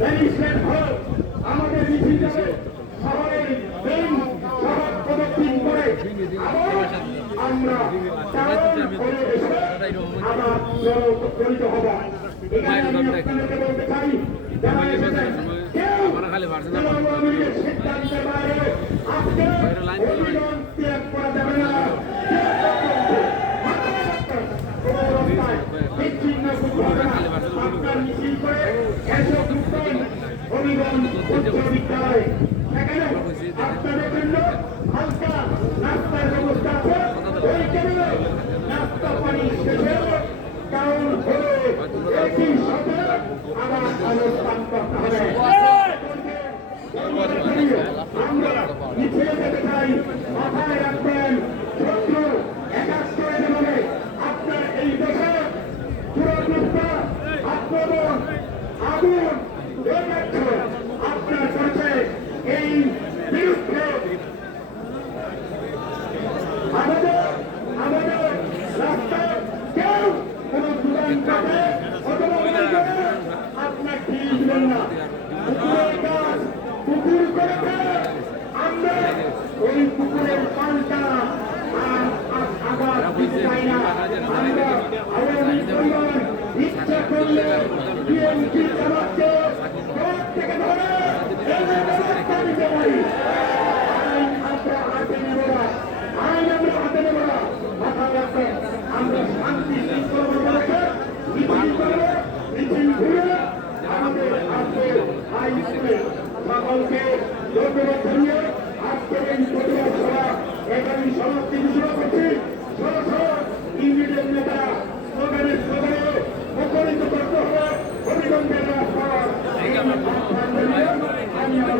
Barricade হোক, আমাদের মিছিল যাবে শহরের মেইন শহর প্রদক্ষিণ করে আবার আমরা টাউন হয়ে এসে আবার জড়িত হব। এখানে আমি আপনাদেরকে বলতে চাই, যারা এসেছেন কেউ আওয়ামী লীগের সিদ্ধান্তের বাইরে আজকে অভিযান ত্যাগ করা যাবে না। আপনার মিছিল করে এসব হবিগঞ্জ উচ্চ বিদ্যালয় সেখানে আপনাদের জন্য হালকা নাস্তার ব্যবস্থা আছে। ওই টেবিলে নাস্তা পানি শেষে টাউন হলে একই সাথে আবার অবস্থান করতে হবে। আমরা মিছিলে যেতে চাই, মাথায় রাখবেন শত্রু একাত্তরের নামে আপনার এই দেশে পুরোটা আক্রমণ আগুন আপনার কাছে এই বিরুদ্ধে আমাদের রাস্তায় কেউ কোন দোকানপাটে অথবা আপনার ঠিক দিবেন না। পুকুরের কাজ পুকুর করেছে, আমরা ওই পুকুরের পাল্টা আবার দিতে চাই না। আমরা আওয়ামী পরিবার ইচ্ছা করলে বিএনপি জামাতকে ভোট থেকে ধরে এনে ব্যবস্থা নিতে পারি। আইন আমরা হাতে নেব না, আইন আমরা হাতে নেব না। মাথায় রাখবেন, আমরা শান্তি শৃঙ্খলা রেখে মিছিল করবো, মিছিল ঘুরে আমাদের হাতে আইন হবে। সকলকে ধন্যবাদ জানিয়ে আজকের এই প্রতিবাদ সভা এখানে সমাপ্তি ঘোষণা করছি। ইউনিটের নেতারা স্লোগানের স্লোগানে মুখরিত করতে হবে হবিগঞ্জের রাস্তা। আমি আমার